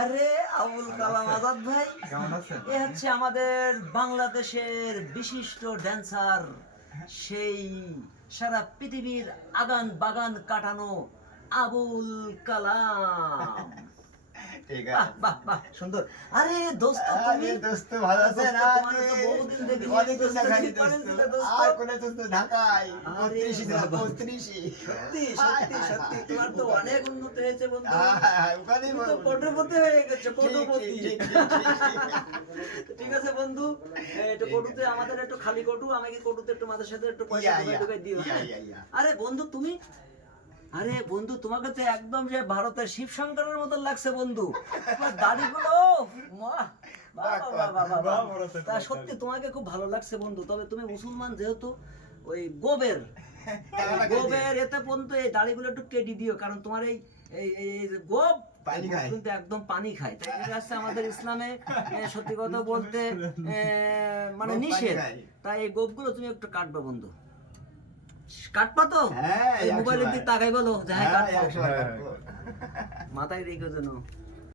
আরে আবুল কালাম আজাদ ভাই এ হচ্ছে আমাদের বাংলাদেশের বিশিষ্ট ড্যান্সার, সেই সারা পৃথিবীর আগান বাগান কাটানো আবুল কালাম। বাহ বাহ সুন্দর। আরে দোস্ত তুমি দোস্ত ভালো আছেন? তোমার তো বহুদিন দেখিনি। অনেকদিন দেখানি দোস্ত। আর কোন দোস্ত ঢাকায় 32 দিন 32 সত্যি সত্যি সত্যি তোমার তো অনেক উন্নতি হয়েছে বন্ধু। ওখানে তুমি তো কোটিপতি হয়ে গেছো, কোটিপতি। ঠিক আছে বন্ধু, একটু কটুতে আমাদের একটু খালি কটু, আমাকে কটুতে একটু মাঝে সাথে একটু পয়সা ঢুকাই দিও। আরে বন্ধু তুমি, আরে বন্ধু তোমাকে তো একদম যে ভারতের শিব শঙ্করের মতো লাগছে বন্ধু। তোমার দাড়িগুলো তা সত্যি তোমাকে খুব ভালো লাগছে বন্ধু। তবে তুমি মুসলমান যেহেতু, ওই গোবের এতে পর্যন্ত এই দাড়িগুলো একটু কেটে দিও, কারণ তোমার এই গোব কিন্তু একদম পানি খায়। তাই এটা হচ্ছে আমাদের ইসলামে সত্যি কথা বলতে মানে নিষেধ। তাই এই গোবগুলো তুমি একটু কাটবে বন্ধু। কাটপা তো মোবাইলের দিকে তাকাই বলো, হ্যাঁ কাটবো, মাথায় রেখে যেন।